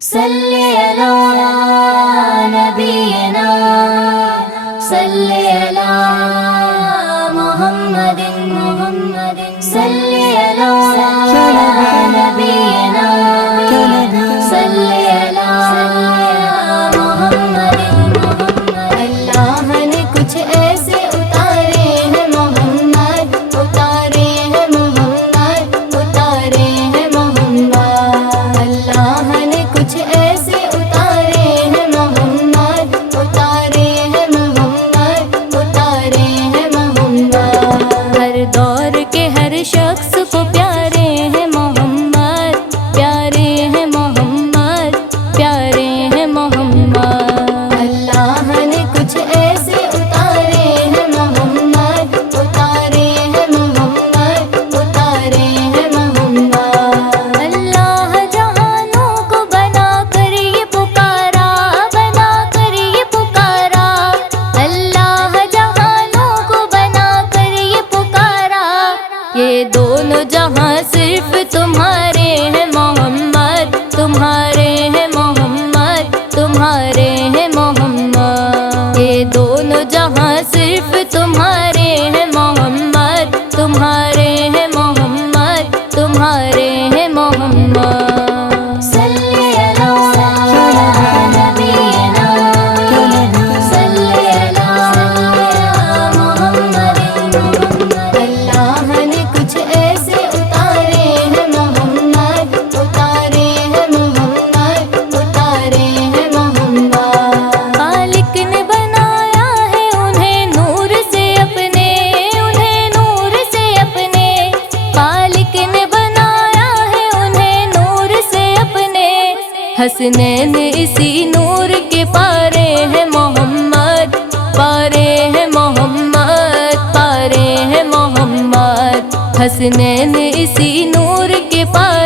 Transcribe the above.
صلی علی نبینا صلی علی محمد صلی علی نبینا صلی علی محمد۔ اللہ نے کچھ ایسے اتارے ہیں محمد، اتارے ہیں محمد، اتارے ہیں محمد۔ اللہ نے کچھ ایسے اتارے ہیں محمد، اتارے ہیں محمد، اتارے ہیں محمد۔ ہر دور کے ہر شخص کو پیارے ہیں محمد، پیارے ہیں محمد، پیارے ہیں محمد۔ اللہ نے کچھ ایسے اتارے ہیں محمد، اتارے ہیں محمد، اتارے ہیں محمد۔ اللہ جہانوں کو بنا کر یہ پکارا، بنا کر یہ پکارا۔ اللہ جہانوں کو بنا کر یہ پکارا، یہ دونوں جہاں صرف تمہارے ہیں محمد، تمہارے ہیں محمد، تمہارے ہیں محمد۔ یہ دونوں جہاں صرف تمہارے ہیں محمد، تمہارے ہیں محمد، تمہارے ہیں محمد۔ صلی علی نبینا صلی علی محمد۔ اللہ نے کچھ ایسے اتارے ہیں محمد، اتارے ہیں محمد، اتارے ہیں محمد۔ خالق نے بنایا ہے انہیں نور سے اپنے، انہیں نور سے اپنے۔ خالق نے بنایا ہے انہیں نور سے اپنے۔ حسنین اسی نور کے پارے ہیں محمد، پارے ہیں محمد، پارے ہیں محمد۔ حسنین اسی نور کے پارے